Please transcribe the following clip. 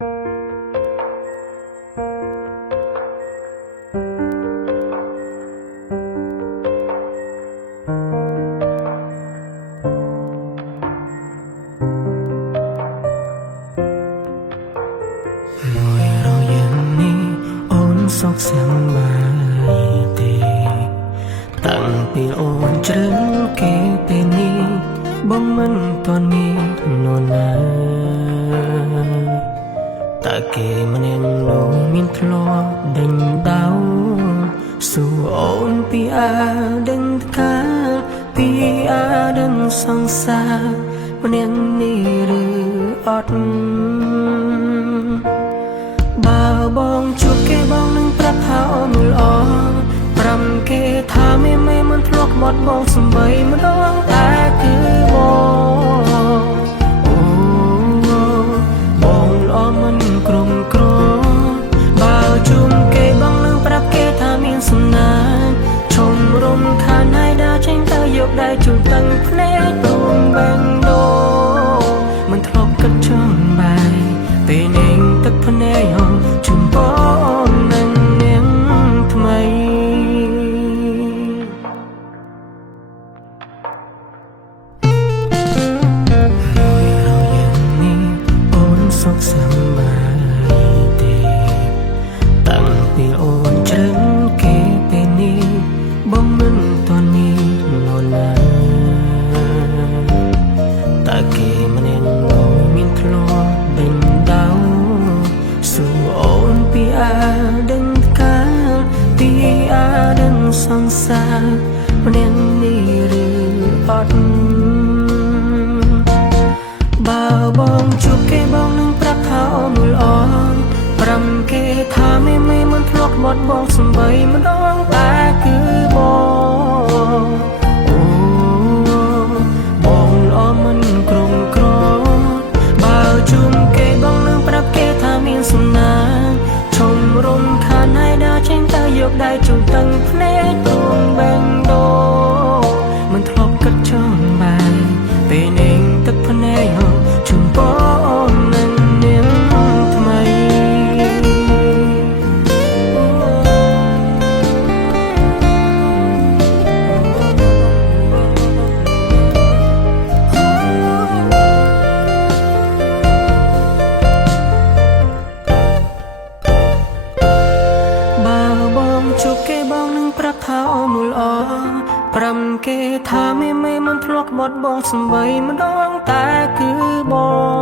សោកស្យ៉ាងបាយទេតាំងពីអូនជ្រើគេពេលនេះបងមិនទាន់មាននរណាតែគេម្នាក់នោះមានធ្លាប់ដេញដោសួរអូនពីអាដឹងថាពីអាដឹងសង្សារម្នាក់នេះឬអត់បើបងជួបគេបងនឹងប្រាប់ថាអូនល្អប្រាំគេថាមេមិនធ្លាប់បាត់បងសំបីម្ដងតែគឺបងអូបងល្អមិនក្រុមក្របើជួបគេបងនឹងប្រាប់គេថាមានសំណាងឈុំរំខានហើយដើរចេញទៅយកដៃជួបទាំងភ្នែកព្រមបែងដូរមិនធ្លាប់គិតចង់បាយពេលនាងទឹកភ្នែកជុំបងនឹងនាងថ្មីមួយរយៈនេះអូនសុខសប្បាយទេតាំងពីអូនជ្រើគេពេលនេះបងមិនទាន់មាននរណាតែគេម្នាក់នោះមានធ្លាប់ដេញដោសួរអូនពីអាដឹងកាលពីអាដឹងសង្សារម្នាក់នេះឬអត់បើបងជួបគេបងនឹងប្រាប់ថាអូនល្អប្រាំគេថាមេមិនធ្លាប់បាត់បងសំបីម្ដងតែគឺបងអូបងល្អមិនក្រុមក្របើជួបគេបងនឹងប្រាប់គេថាមានសំណាងឈុំរំខានហើយដើរចេញទៅយកដៃជុំទាំងភ្នែកព្រមបែងដូរមិនធ្លាប់គិតចង់បាយពេលនាងទឹកភ្នែកជុំបងនឹងនាងថ្មីជួបគេបងនឹងប្រាប់ថាអូនល្អប្រាំគេថាមេមិនធ្លាប់បាត់បងសំបីម្ដងតែគឺបង